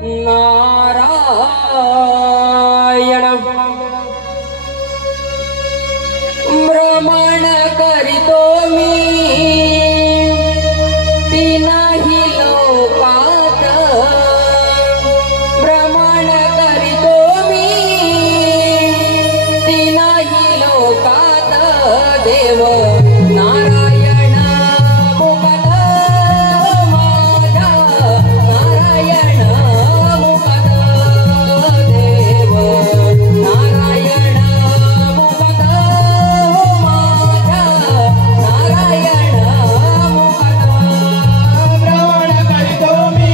नारायण भ्रमण करीतो मी तीनही लोकात भ्रमण करीतो मी तीनही लोकात देव नारायण मुकत माझा नारायण मुकत देव नारायण मुकत माझा नारायण मुकत भ्रमण करीतो मी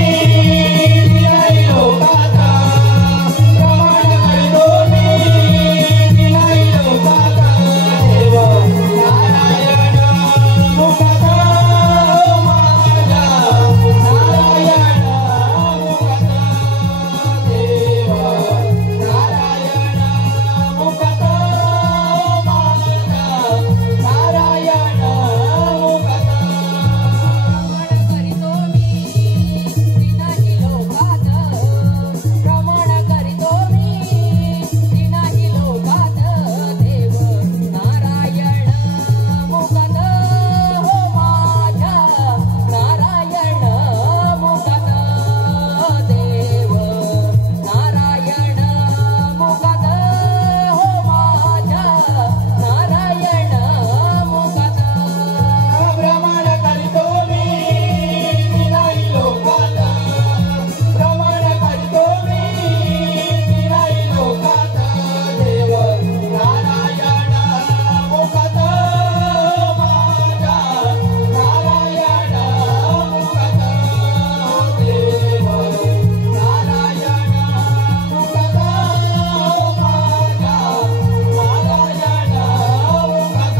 तीनही लोकात भ्रमण करीतो मी तीनही लोकात देव नारायण मुकत माझा नारायण मुकत देव नारायण मुकत माझा नारायण मुकत करीतो मी तीनही लोकात भ्रमण करीतो मी तीनही लोकात देव नारायण मुकत माझा नारायण मुकत देव नारायण मुकत माझा नारायण मुकत भ्रमण करीतो मी तीनही लोकात भ्रमण करीतो मी तीनही लोकात देव नारायण मुकत माझा नारायण मुकत देव नारायण मुकत माझा नारायण मुकत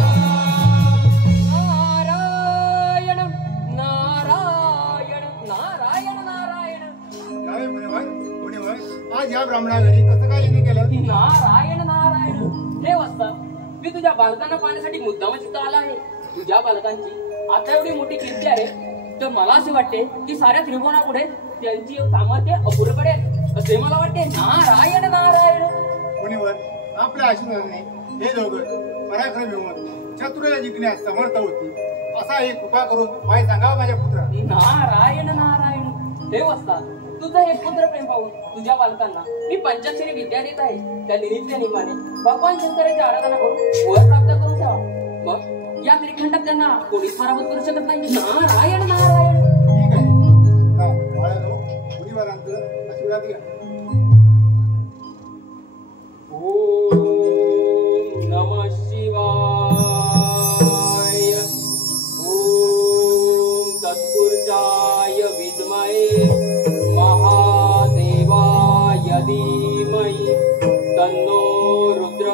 नारायण नारायण नारायण नारायण काय मुनिवर आज या ब्राह्मणा घरी कसं काय येणे केलं? नारायण नारायण हे वस्ता मी तुझ्या बालकांना पाहण्यासाठी मुद्दामच इथं आला आहे. तुझ्या बालकांची आता एवढी मोठी कीर्ती आहे तर मला असे वाटते की साऱ्या त्रिभुवनापुढे त्यांची सामर्थ्य अपुरे पडेल असे मला वाटते. नारायण नारायण मुनिवर आपल्या आशीर्वादाने हे दोघं पराक्रम होऊन शत्रूला जिंकण्यास समर्थ होती असा एक कृपा करून वाय सांगावं माझ्या पुत्रा. नारायण नारायण हे वस्ता तुझं हे पुत्र प्रेम पाहून तुझ्या बालकांना मी पंचाक्षरी विद्या देत आहे. त्या निमित्त नियमाने भगवान शंकराची आराधना करून वर प्राप्त करून ठेवा. मग या त्रिखंडात त्यांना कोणीच पराभूत करू शकत नाही. नारायण नारायण ठीक आहे का बाळानो मुनिवरांचं आशीर्वाद घ्या. ओम नमः शिवाय ओम तत्पुरुषाय विद्महे महादेवाय धीमहि तन्नो रुद्र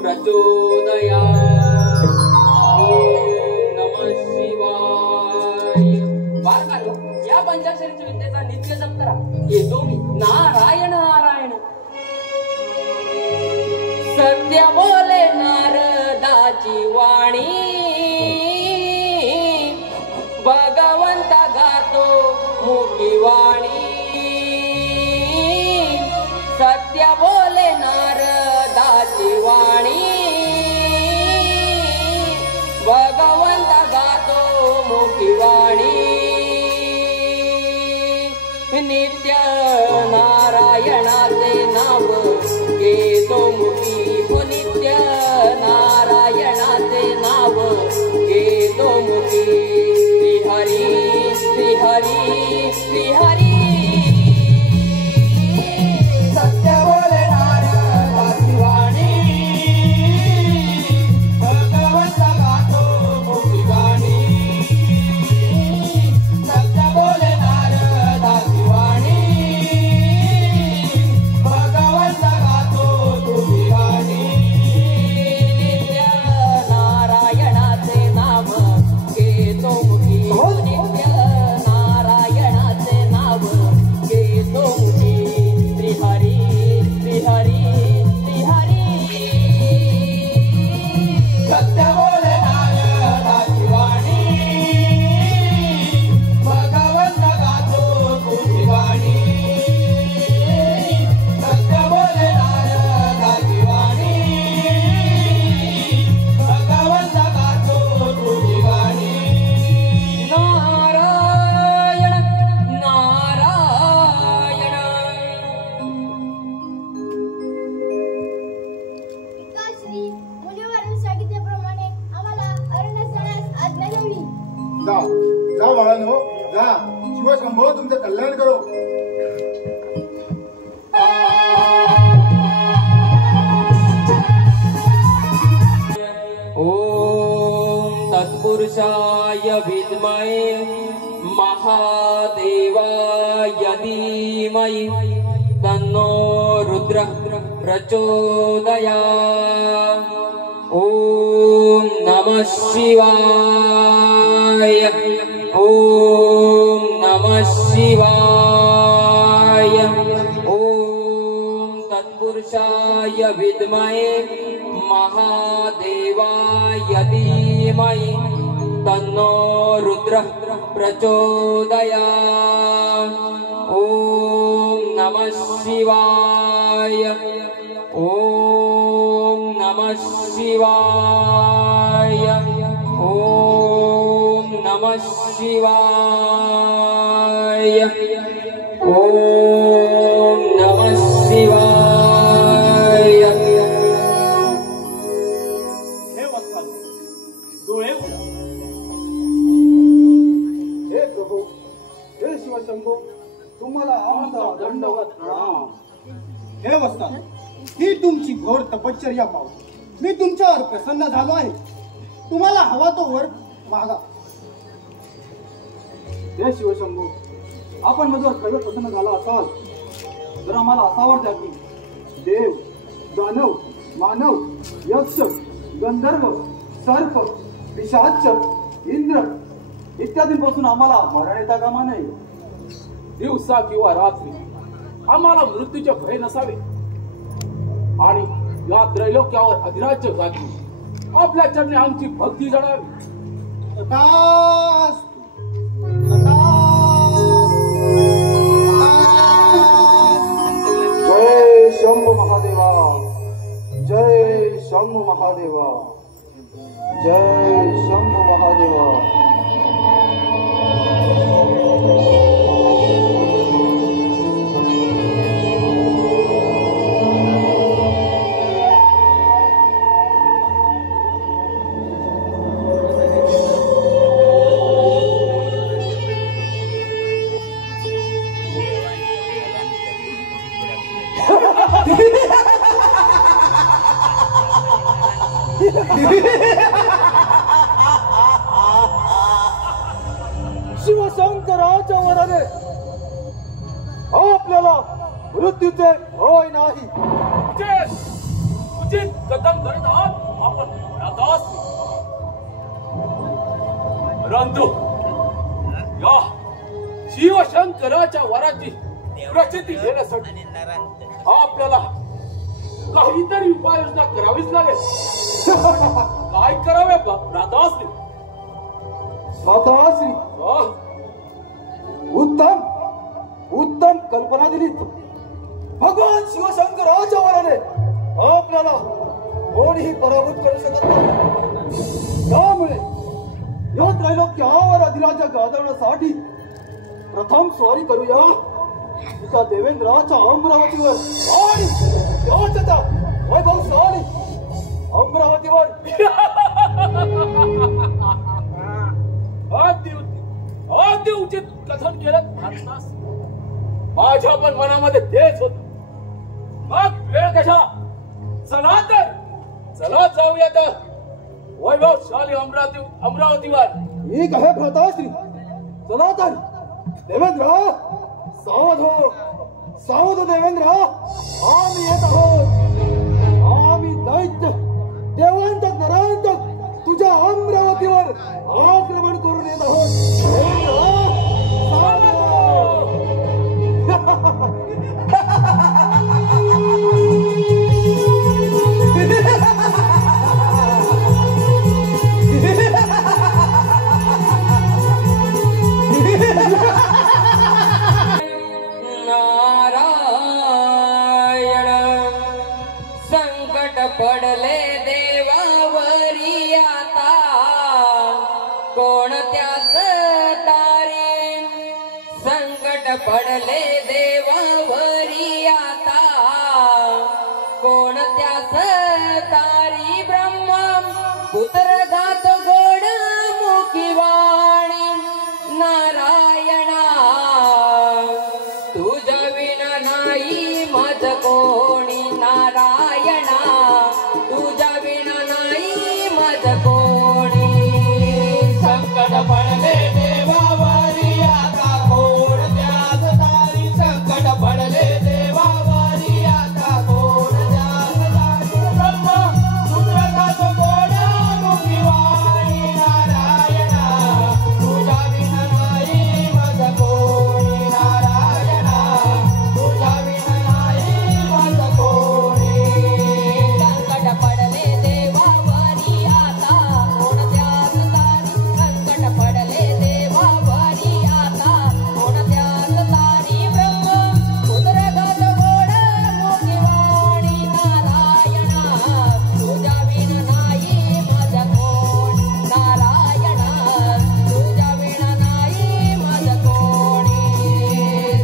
प्रचोदयात्. ओम नमः शिवाय. बालकांनो या पंचाक्षरीच्या विद्येचा नित्य जप करा. येतो मी. नारायण नारायण. सत्य बोले नारदाची वाणी भगवंता गातो मुखी वाणी. सत्य बोले नारदाची वाणी भगवंता गातो मुखी वाणी. नित्य नारायणाचे नाव घेतो मुखी. नित्य जा शिवशंभो तुमचं कल्याण करो. ओम तत्पुरुषाय विद्महे महादेवाय धीमहि तन्नो रुद्रः प्रचोदयात्. ओम नमः शिवाय. ओम नमः शिवाय. ओम तत्पुरुषाय विद्महे महादेवाय धीमहि तन्नो रुद्रः प्रचोदयात्. ओम नमः शिवाय. ओम नमः शिवाय. ओम नमः शिवाय. ओम नमः शिवाय. हे वत्सल डोळे उघडा. हे प्रभू हे शिवशंभो तुम्हाला आमचा दंडवत प्रणाम. हे वत्सल ही तुमची घोर तपश्चर्या पाहून मी तुमच्यावर प्रसन्न झालो आहे. तुम्हाला हवा तो वर मागा. हे शिवशंभू आपण माझ्यावर खरं प्रसन्न झाला असाल तर आम्हाला असा वाटतं की देव दानव मानव यक्ष गंधर्व सर्प पिशाच इंद्र इत्यादींपासून आम्हाला मरण येता कामा नये. दिवसा किंवा रात्री आम्हाला मृत्यूचे भय नसावे आणि या त्रैलोक्यावर अधिराज्य गाजवी आपल्या चरणी आमची भक्ती जडावी. तथास्तु. जय शंभू महादेवा. जय शंभू महादेवा. जय शंभू महादेवा. शिवशंकराच्या वराने आपल्याला मृत्यूचे भय नाही. उचित कदम करत आहात आपण दास. परंतु या शिवशंकराच्या वराची प्रचिती घेण्यासाठी आपल्याला काहीतरी उपाययोजना करावीच लागेल. काय करावे भ्राताश्री? माताश्री उत्तम उत्तम कल्पना दिलीत. भगवान शिवशंकराच्या वराने आपल्याला कोणीही पराभूत करू शकत नाही. त्यामुळे या त्रैलोक्यावर अधिराज्य गाजवण्यासाठी प्रथम स्वारी करूया त्या देवेंद्राच्या अमरावतीवर आणि त्याच्या वैभवशाली अमरावतीवर. अति उचित कथन केलं भारतास. माझ्या पण मनामध्ये तेच होत. मग वेळ कशा? चला जाऊया तर वैभवशाली अमरावतीवर. ठीक आहे भ्राताश्री. चला तर देवेंद्र सावध हो. सावध देवेंद्र. आम्ही येत आहोत. आम्ही दैत्य देवांतक नरांतक तुझ्या अमरावतीवर आक्रमण करून येत आहोत. देवेंद्र सावध हो. नारायण संकट पडले देवावरी आता कोणत्याच तारी. संकट पडले देवावरी आता कोणत्याच तारी. ब्रह्मा पुत्र घात गोड मुखी वाणी नारायण नाही मज कोणी नारायणा तुझ्या विना नाही मज कोणी संकट पडले देवावारी आता कोण त्यास तारी संकट पडले देवावारी आता कोण त्यास तारी ब्रह्म रुद्रकाच कोण मुखीवाणी नारायणा तुझ्या विना नाही मज कोणी नारायणा तुझ्या विना नाही मज कोणी संकट पडले देवावरी आता कोण त्यास तारी संकट पडले देवावरी आता कोण त्यास तारी ब्रह्म रुद्रकाच कोण मुखीवाणी नारायणा तुझ्या विना नाही मज कोणी नारायणा तुझ्या विना नाही मज कोणी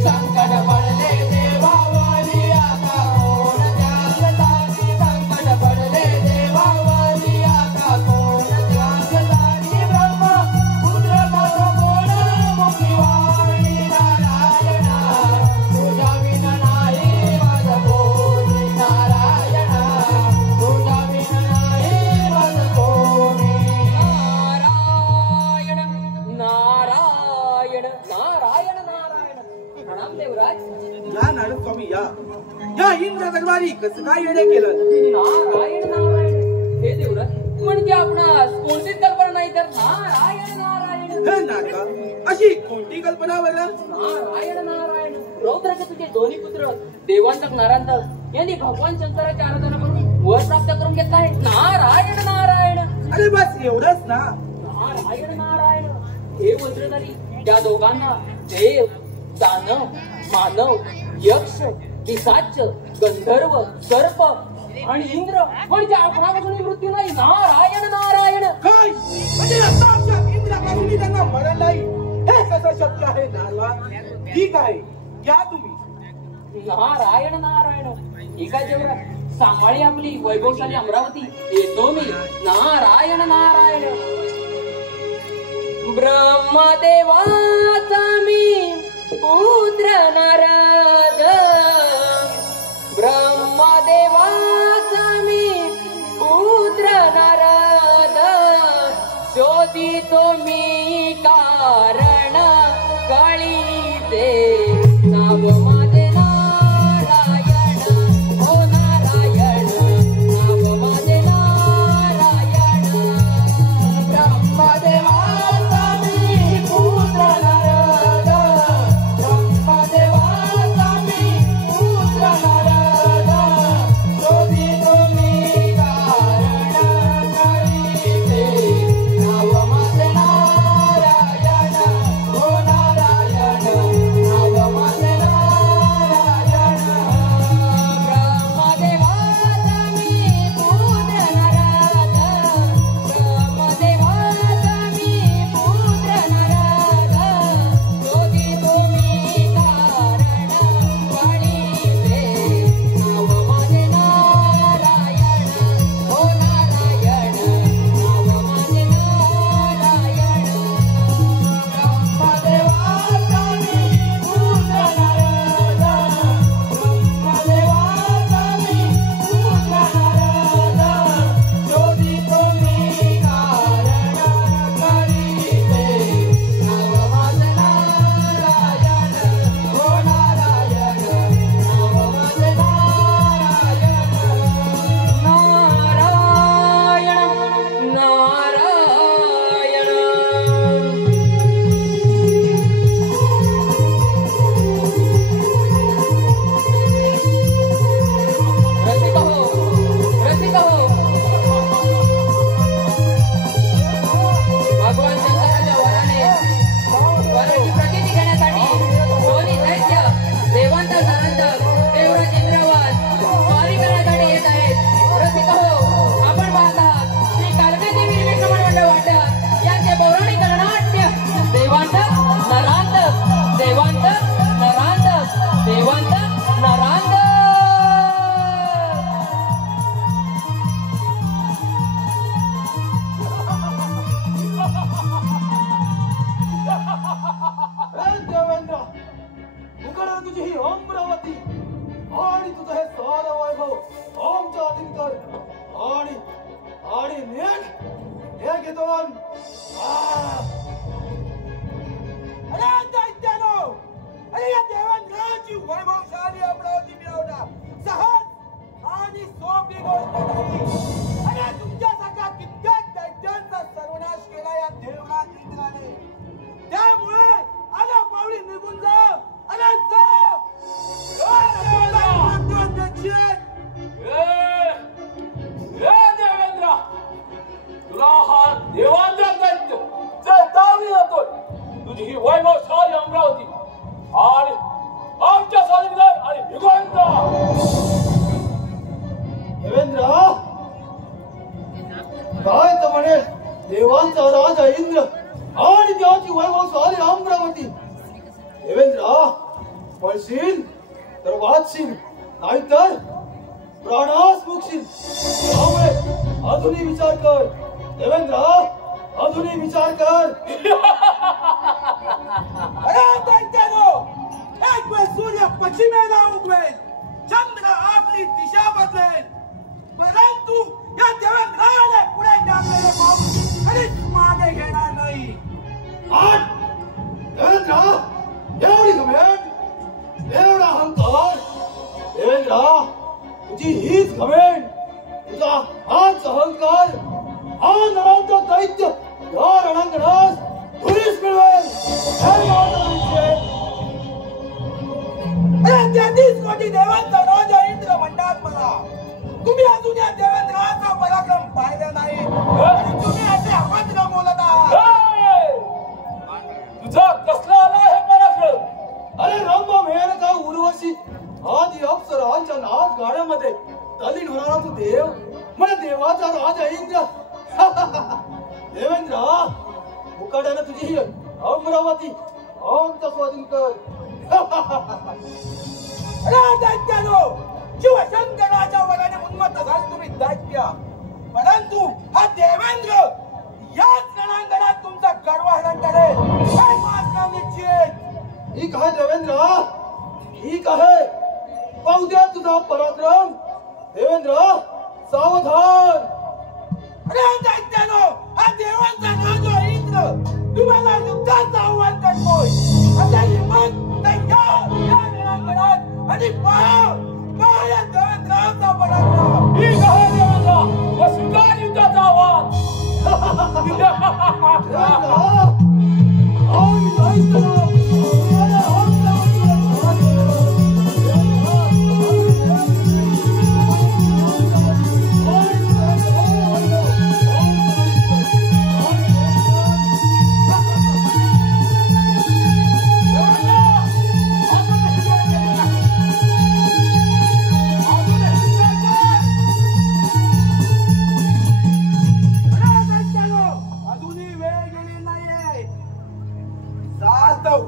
संकट पडले देवावारी आता कोण त्यास तारी संकट पडले देवावारी आता कोण त्यास तारी ब्रह्म रुद्रकाच कोण मुखीवाणी नारायणा तुझ्या विना नाही मज कोणी नारायणा तुझ्या विना नाही मज कोणी नारायण नारायण नारायण नारायण प्रणाम देवराज या नारद स्वामी या इंद्र दरबारी कसं काय येणे केलं नारायण नारायण हे देवराज म्हणजे आपणास कोणतीच कल्पना नाही तर नारायण नारायण हे नारदा अशी कोणती कल्पना बरं नारायण नारायण रौद्राचे तुझे दोन्ही पुत्र देवांतक नारायण यांनी भगवान शंकराची आराधना करून वर प्राप्त करून घेतला आहे नारायण नारायण अरे बस एवढंच ना नारायण नारायण हे मंत्रधारी त्या दोघांना देव दानव मानव यक्ष पिशाच गंधर्व सर्प आणि इंद्र म्हणजे आपणापासून मृत्यू नाही नारायण नारायण काय म्हणजे साक्षात इंद्रापासून त्यांना मरण नाही हे कसं शक्य आहे नारदा ठीक आहे या तुम्ही नारायण नारायण ठीक आहे जेवढा सांभाळी आपली वैभवशाली अमरावती येतो मी नारायण नारायण ब्रह्मदेवाचा मी पुत्र नारद ब्रह्मदेवाचा मी पुत्र नारद शोधितो मी कारण कळीते नाव माझे नारायण ओ नारायण नाव माझे नारायण ब्रह्मदेवाचा मी पुत्र नारद ब्रह्मदेवाचा वाचशील नाहीतर प्राणास मुकशील. त्यामुळे अजूनही विचार कर देवेंद्र, अजूनही विचार कर. अरे दैत्यानो, एक वेळ सूर्य पश्चिमेला उगवेल, चंद्र आपली दिशा बदलेल, परंतु या देवेंद्राने पुढे टाकलेले पाऊल कधीच मागे घेणार नाही. देवेंद्र, एवढी घमेंड, एवढा अहंकार. देवेंद्र, तुझी हीच घमेंड, तुझा हाच अहंकार हा नरांचा दैत्य या रणांगणात धुळीस मिळवेल. अरे 33 कोटी देवांचा राजा इंद्र म्हणतात मला. तुम्ही अजून या देवेंद्राचा पराक्रम पाहिला नाही आणि तुम्ही असे अभद्र बोलत आहात. तुझा कसला आला हे पराक्रम? अरे रामबा मेनका उर्वशी आदी अप्सरांच्या नाच गाण्यामध्ये तल्लीन होणारा तू देव, मला देवाचा राजा इंद्र. देवेंद्र, मुकाट्याने तुझी ही अमरावती आमचा स्वाधीन कर. अरे दैत्यानो, शिवशंकराच्या वराने उन्मत्त झाले तुम्ही दैत्य, परंतु हा देवेंद्र याच रणांगणात तुमचा गर्वहरण करेल हे मात्र निश्चित. ही काय देवेंद्र, ही काय? पाहू द्या तुझा पराक्रम. देवेंद्र, सावधान. अरे दैत्यानो, हा देवांचा राजा इंद्र तुम्हाला युद्धाचं आव्हान करतोय. आता हिंमत तर या रणांगणात आणि पहा या देवेंद्राचा पराक्रम. ही काय देवेंद्र, व स्वीकार युद्धाचा आवाज.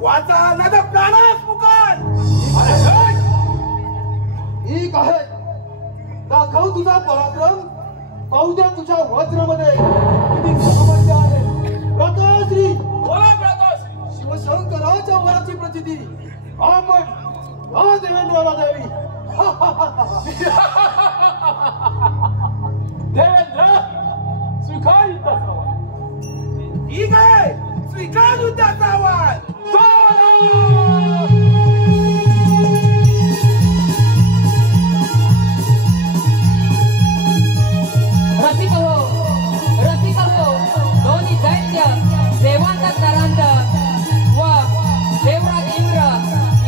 वाचा ना तर प्राणास पुकार. ही काय? दाखव तुझा पराक्रम. पाहू द्या तुझ्या वज्रामध्ये किती सामर्थ्य आहे. व्रतश्री, बोला व्रतश्री. शिवशंकराच्या वराची प्रचिती आपण हा देवेंद्राला द्यावी. देवेंद्र, स्वीकार युद्धाचा आवाज. ठीक आहे, स्वीकार युद्धाचा आवाज. रसिक हो, दोन्ही दैत्य देवांत नरांत व देवराज इंद्र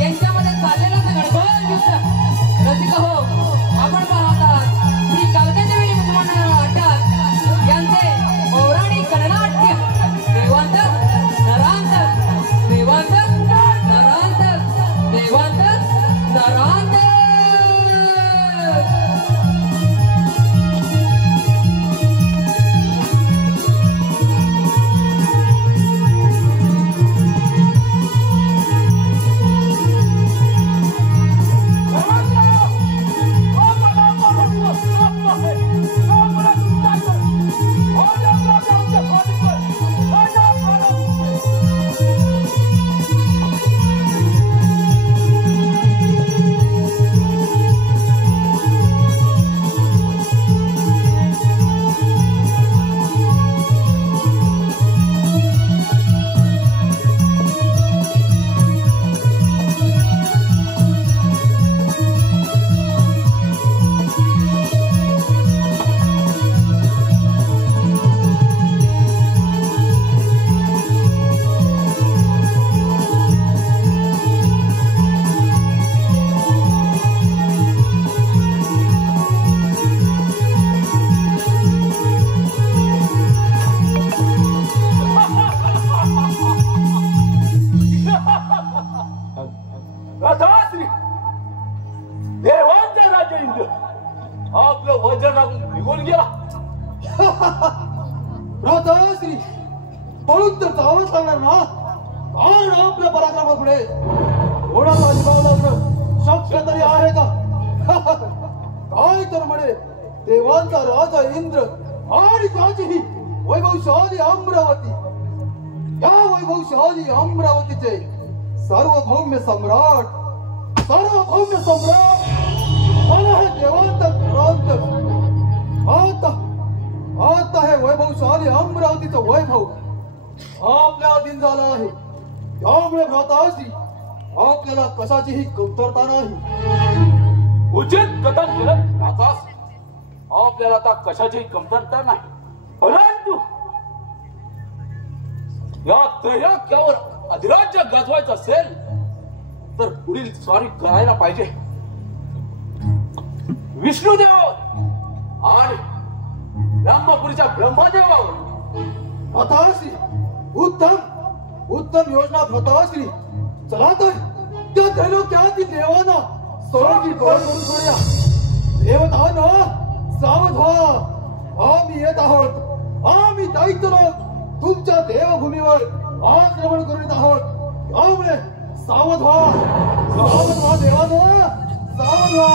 यांच्यामध्ये चाललेलं गडबड युद्ध. रसिक हो, आपण पाहतात श्री कालकादेवी मुसलमान अड्डात यांचे पौराणिक गणनाट्य देवांत नरांत, देवांत नरांत, देवांत नरांत. आपलं वजन निघून गेला. राधाश्री, पळून तर जावंच लागणार ना. कारण आपल्या पराक्रमापुढे कोणाला अजिबाव लागलं शक्य तरी आहे का? काय तर म्हणे देवांचा राजा इंद्र आणि त्याची ही वैभवशाली अमरावती, या वैभवशाली अमरावतीचे सार्वभौम्य सम्राट मला हे देवांत आता हे वैभवशाली अमरावतीचं वैभव आपल्या अधीन झालं आहे. त्यामुळे भ्राताश्री आपल्याला कशाचीही कमतरता नाही. उचित कथन केलं भ्रातास. आपल्याला आता कशाचीही कमतरता नाही. परंतु या त्रैलोक्यावर अधिराज्य गाजवायचं असेल तर पुढील स्वारी करायला पाहिजे. विष्णुदेवावर आणि ब्रह्मपुरीच्या ब्रह्मदेवावर. भ्राताश्री उत्तम योजना भ्राताश्री. चला तर त्या त्रैलोक्यातील देवांना सोडून सोडूया. देवतांनो सावध व्हा. आम्ही येत आहोत. आम्ही दैत्य लोक तुमच्या देवभूमीवर आक्रमण करीत आहोत. त्यामुळे सावध व्हा देवांनो, सावध व्हा.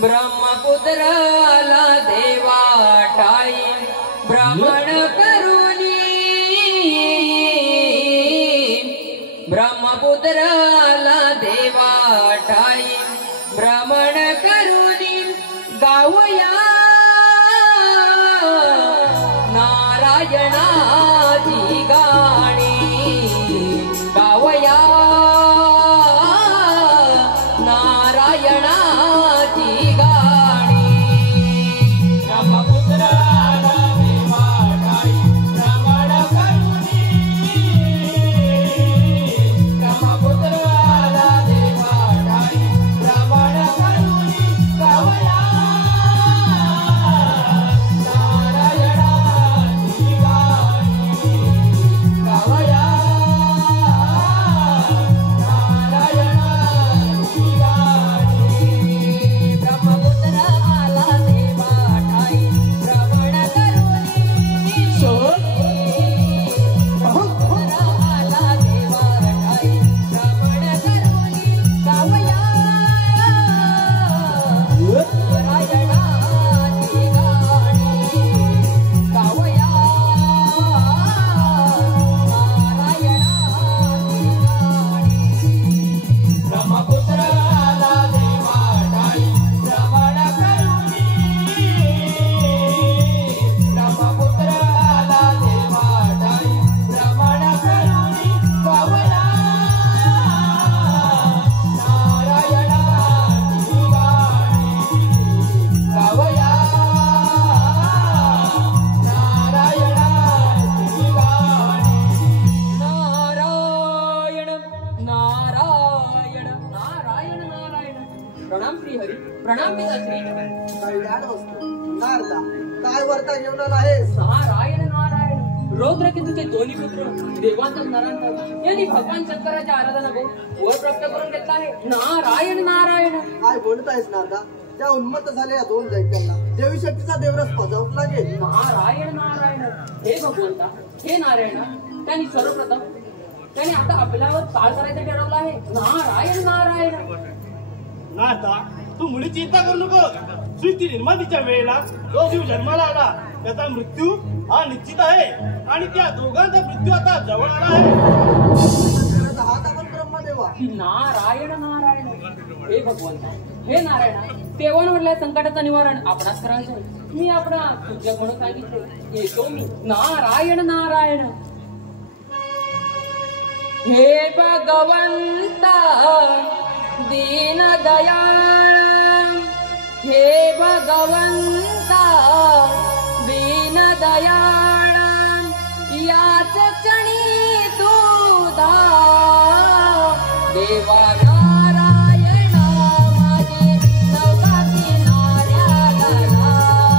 ब्रह्मपुत्राला देवा ठाई भ्रमण करुनी, ब्रह्मपुत्राला देवा ठाई भ्रमण करुनी गावया नारायणाची गाणी, गावया नारायणाची गाणी. ब्रह्मपुत्राला देवा ठाई भ्रमण करुनी, ब्रह्मपुत्राला देवा ठाई भ्रमण करुनी गावया नारायणाची गाणी, गावया नारायणाची गाणी. ब्रह्मपुत्र आला देवा ठाई भ्रमण करुनी, ब्रह्मपुत्र आला देवा ठाई भ्रमण करुनी गावया नारायणाची गाणी, गावया नारायणाची गाणी. ब्रह्मपुत्राला देवा ठाई भ्रमण करुनी, ब्रह्मपुत्राला देवा ठाई भ्रमण करुनी गावया नारायणाची गाणी, गावया नारायणाची गाणी. नारायण नारायण नारायण नारायण. प्रणाम श्री हरी, प्रणाम पिताश्री. कल्याण वस्तू नारदा, काय वार्ता घेऊन आला आहेस? नारायण नारायण. रौद्रकेतूचे दोन्ही पुत्र देवांतर नरांतर यांनी भगवान शंकराच्या आराधना करून वर प्राप्त करून घेतला आहे. नारायण नारायण. काय बोलत आहेस नारदा? त्या उन्मत्त झालेल्या दोन दैत्यांना देवी शक्तीचा देवरस पजावत लागेल. नारायण नारायण. हे भगवंता, हे नारायण, त्यांनी सर्वप्रथम त्यांनी आता आपल्यावर काळ करायचं ठरवलं आहे. नारायण नारायण. नारदा, तू मुळी चिंता करू नको. सृष्टी निर्मातीच्या वेळेला जो जीव जन्माला आला त्याचा मृत्यू हा निश्चित आहे आणि त्या दोघांचा मृत्यू आता जवळ आला आहे. हात आपण ब्रह्मदेवा. नारायण नारायण. हे भगवंता, हे नारायण, देवांवरल्या संकटाचं निवारण आपणास करायचं आहे. मी आपणास तुझ्या म्हणून सांगितले, येतो मी. नारायण नारायण. हे भगवंता दीन दयाळ, हे भगवंता दीन दयाळ, याच क्षणी तू धाव देवा नारायणा माझे नवका किनाऱ्याला राव.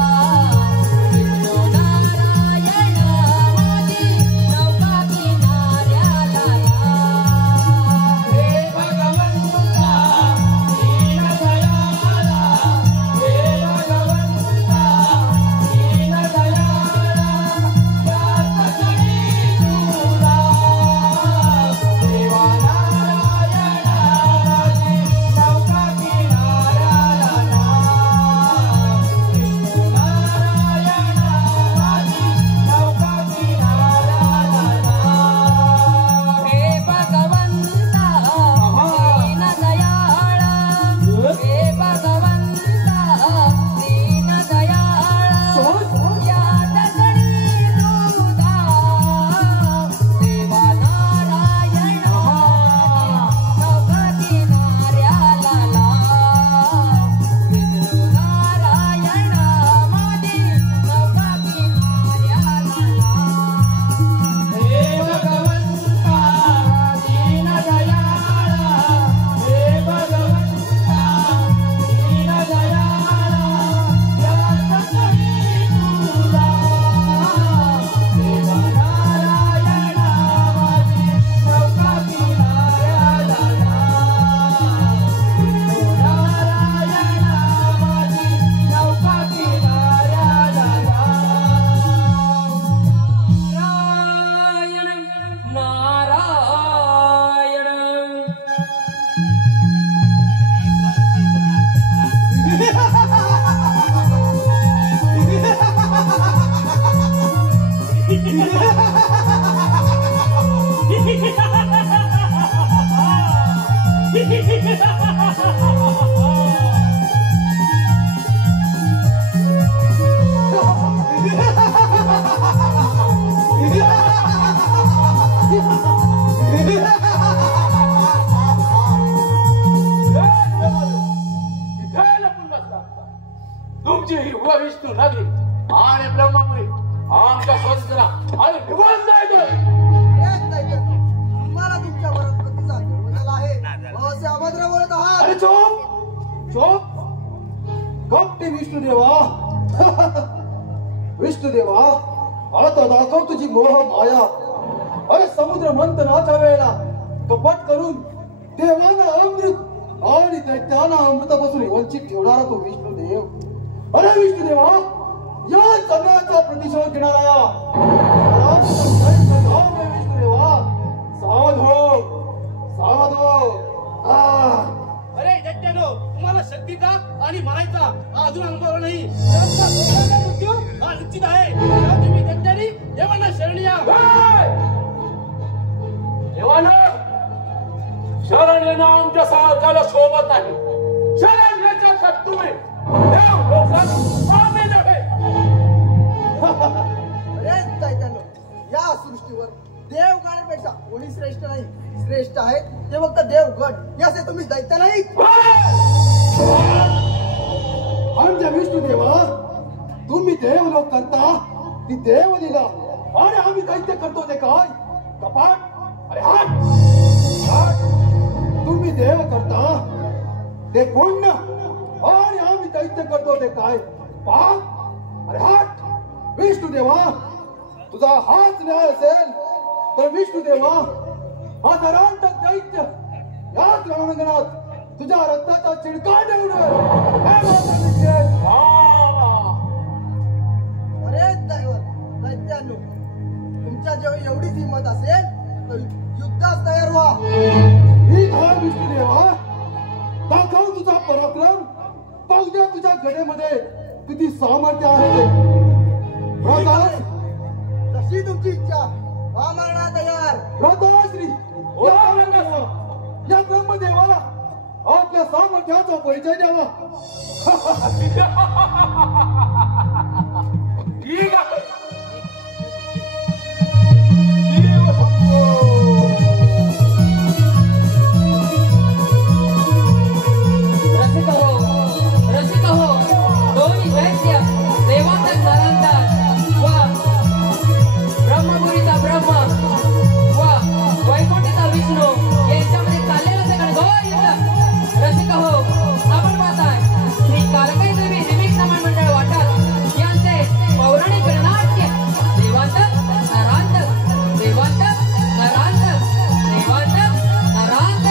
आणि ब्रह्मपुरी आमच्या स्वतंत्र आणि निवांत तुम्हाला तुमच्या वनस्पतीचा निर्बंध आहे असे अभद्र बोलत आहात. अरे चोप चोप कपटी विष्णुदेवा. विष्णुदेवा आता दाखव तुझी मोह माया. अरे समुद्र मंथनाच्या वेळेला कपट करून देवाना अमृत आणि दैत्याना अमृतापासून वंचित ठेवणारा तो विष्णुदेव. अरे विष्णुदेवा या सगळ्याचा प्रतिशोध घेणारा विष्णुदेवा सावध हो सावध हो. अरे दैत्यानो तुम्हाला शक्तीचा आणि मायेचा हा अजून अनुभव नाही. मृत्यू हा निश्चित आहे. तेव्हा तुम्ही दैत्यानी देवांना शरण या. देवानं शरण येणं आमच्या सारख्याला शोभत नाही. शरण घ्यायच्या तुम्ही देव लोकांना आम्ही नव्हे. अरे दैत्यानो या सृष्टीवर देव गाण्यापेक्षा कोणी श्रेष्ठ नाही. श्रेष्ठ आहेत ते फक्त देवगण. याचे तुम्ही दैत्य नाही. आमच्या विष्णुदेवा तुम्ही देव लोक करता ती देव लीला आणि आम्ही दैत्य करतो ते काय कपाट. अरे हात हात. तुम्ही देव करता ते पुण्य आणि आम्ही दैत्य करतो ते काय पाप. अरे हात. विष्णुदेवा तुझा हाच न्याय असेल तर विष्णुदेवा हा नरांतक दैत्य याच रणांगणात तुझ्या रक्ताचा चिडकाट अरे दैत्यानो तुमच्या जेव्हा एवढीच हिंमत असेल तर युद्धास तयार व्हा. ही धार विष्णुदेवा दाखव तुझा पराक्रम. पाहुद्या तुझ्या गडेमध्ये किती सामर्थ्य आहे. जशी तुमची इच्छा व्हा मरणा तयार. राधाश्री या ब्रह्मदेवाला आपल्या सामर्थ्याचा परिचय द्यावा. ठीक आहे. रसिक हो दोन्ही दैत्य देवांतर नरांतर व ब्रह्मपुरीचा ब्रह्म व वैकुंठीचा विष्णू यांच्यामध्ये चाललेलं सगळं घोर युद्ध. रसिक हो आपण पाहताय श्री कालकाई देवी निमित्त समान मंडळ वाटप यांचे पौराणिक नाट्य देवांतर नरांतर देवांतर नरांतर देवांतर नरांतर.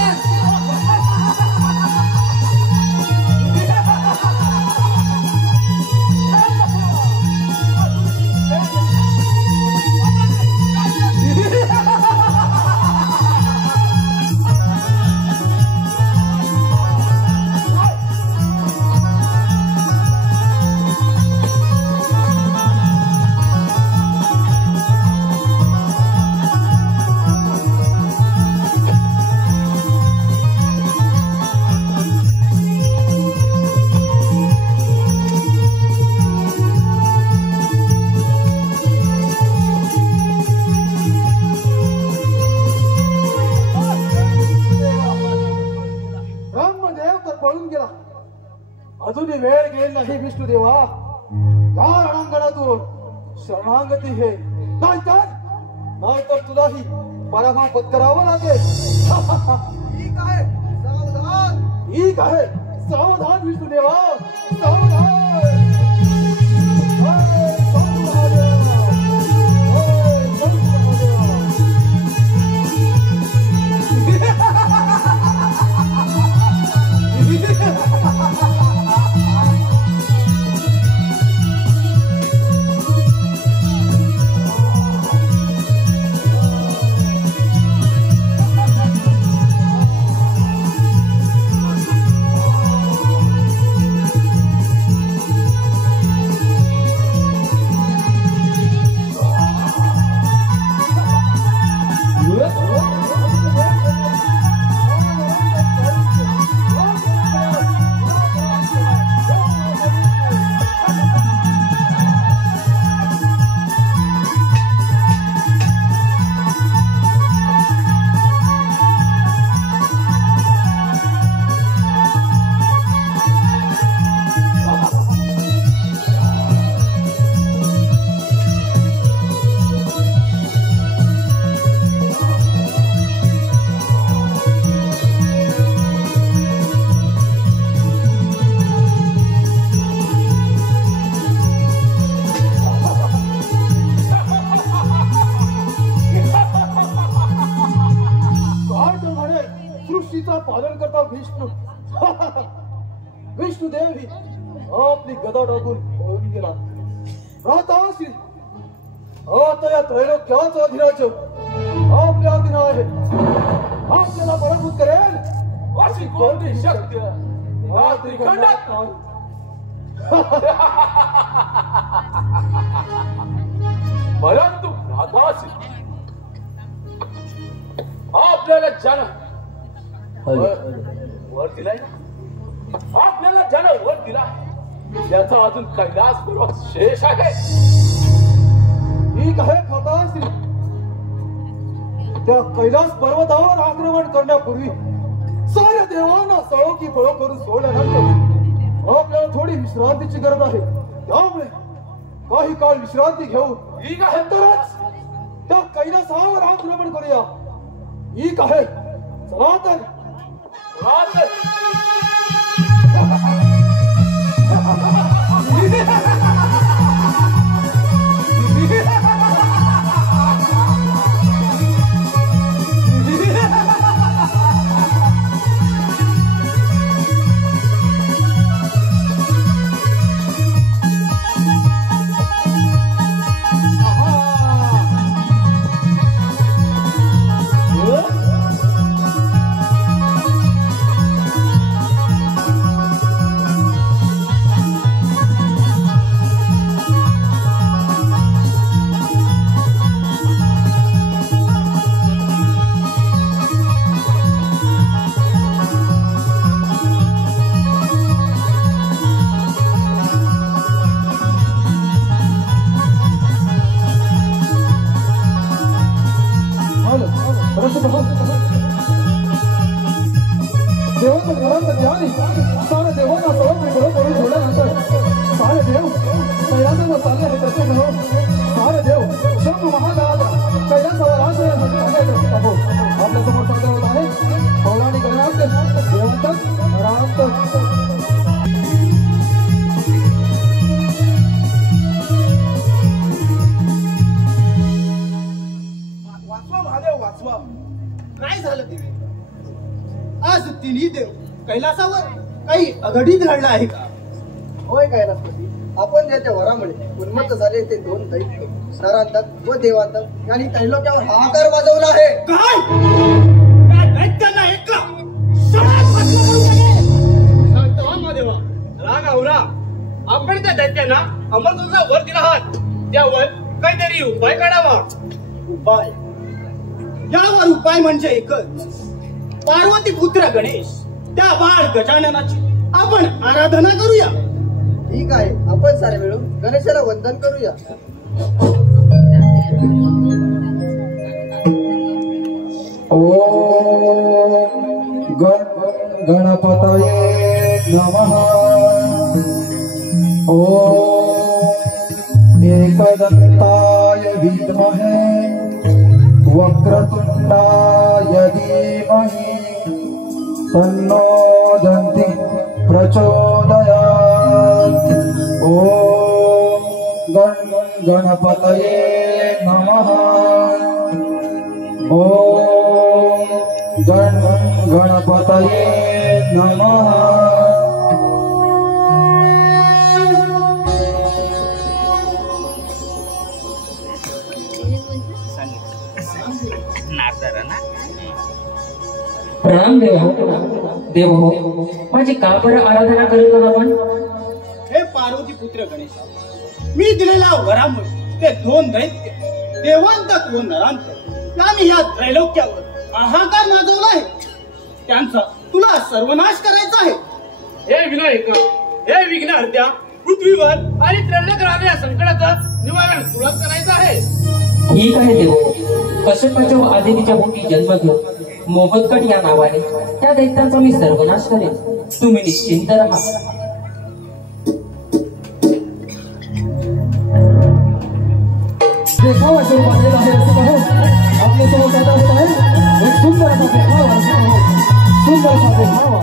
अजूनही वेळ गेली नाही विष्णुदेवा. या रणांगणातून शरणागती हे नाहीतर तुलाही पराभव पत्करावा लागेल. ठीक आहे सावधान. ठीक आहे सावधान विष्णुदेवा सावधान. पालन करता विष्णू विष्णुदेव ही आपली गदा टाकून पळून गेला. राताश्री आता या त्रैलोक्याचं अधिराज्य आपल्या अधीन आहे. आपल्याला पराभूत करेल अशी कोणती शक्ती या त्रिखंडात नाही. परंतु भ्राताश्री आपल्याला वर दिलाय ना, आपल्याला ज्यानं वर दिला याचा अजून कैलासपूर्वक शेष आहे. ठीक आहे खाताश्री, त्या कैलास पर्वतावर आक्रमण करण्यापूर्वी साऱ्या देवांना सळो की फळो करून सोडल्यानंतर आपल्याला थोडी विश्रांतीची गरज आहे. त्यामुळे काही काळ विश्रांती घेऊन ठीक आहे नंतरच त्या कैलासावर आक्रमण करूया. ठीक आहे, चला तर. काय झालं देवी? आज तिन्ही देव कैलासावर काही अघटित घडलं आहे का? होय कैलासपती, आपण ज्याच्या वरामुळे उन्मत्त झाले ते दोन दैत्य नरांतक व देवांतक यांनी त्रैलोक्यावर हाहाकार वाजवला आहे. काय? त्या दैत्यांना ऐकला शांत महादेवा. राग आवरा, आपण त्या दैत्यांना अमरदूतला वर दिला आहात, त्यावर काहीतरी उपाय काढावा. उपाय? यावर उपाय म्हणजे एकच. पार्वती पुत्र गणेश त्या बाळ गजाननाची आपण आराधना करूया. ठीक आहे, आपण सारे मिळून गणेशाला वंदन करूया. ओम गणपतये नमः. ओम एकदंताय विद्महे वक्रतुंडाय धीमहि तन्नो दन्ति प्रचोदयात्. ओम गणपतये नमः. ओम गणपतये नमः. राम देव हो, माझी का बरं आराधना करीत आपण? हे पार्वती पुत्र गणेशा, मी दिलेल्या वरामुळे ते दोन दैत्य देवांतक व नरांतक यांनी या त्रैलोक्यावर हाहाकार माजवला आहे. त्यांचा तुला सर्वनाश करायचा आहे. हे विनायक, हे विघ्नहर्त्या, पृथ्वीवर आणि त्रैलोक राहणाऱ्या संकटाचं निवारण तुलाच करायचं आहे. ठीक आहे देव, कश्यपाच्या व आदितीच्या पोटी जन्म घेऊन मोहकट या नावाने त्या दैत्यांचा मी सर्वनाश करेन. तुम्ही निश्चिंत राहा. देखावा स्वरूपात येत आहे असे पाहू. आपल्या समोर सादर होत आहे एक सुंदर असा देखावा असे पाहू. सुंदर असा देखावा.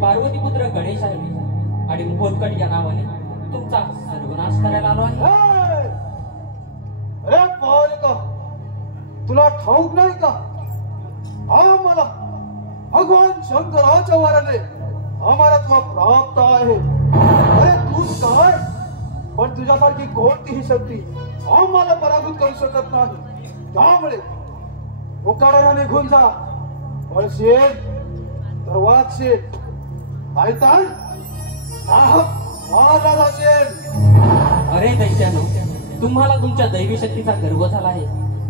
पार्वतीपुत्र गणेश आहे आणि मोहतकट या नावाने तुमचा सर्वनाश करायला आलो आहे. अरे पावले का तुला ठाऊक नाही का आम्हाला भगवान शंकराच्या वराने आम्हाला तुला प्राप्त आहे. अरे तूच काय पण तुझ्यासारखी कोणतीही शक्ती आम्हाला पराभूत करू शकत नाही. त्यामुळे मुकाडाला निघून जा. पळशील तर वाचशील ऐकतान मारला जाशील. अरे दैत्यानो, तुम्हाला तुमच्या दैवी शक्तीचा गर्व झाला आहे.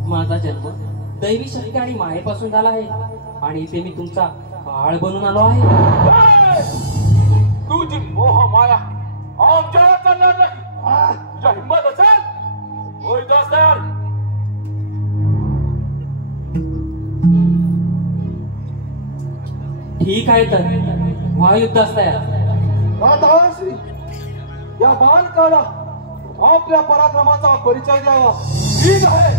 माझा जन्म दैवी शक्ती आणि मायेपासून झाला आहे आणि इथे मी तुमचा बाळ बनून आलो आहे. तुझी मोह माया आमच्याला चालणार नाही. तुझ्या हिंमत असेल होय दासर. ठीक आहे तर व्हा युद्धास तयार. राधाश्री या बालकाला आपल्या पराक्रमाचा परिचय द्यावा. ठीक आहे.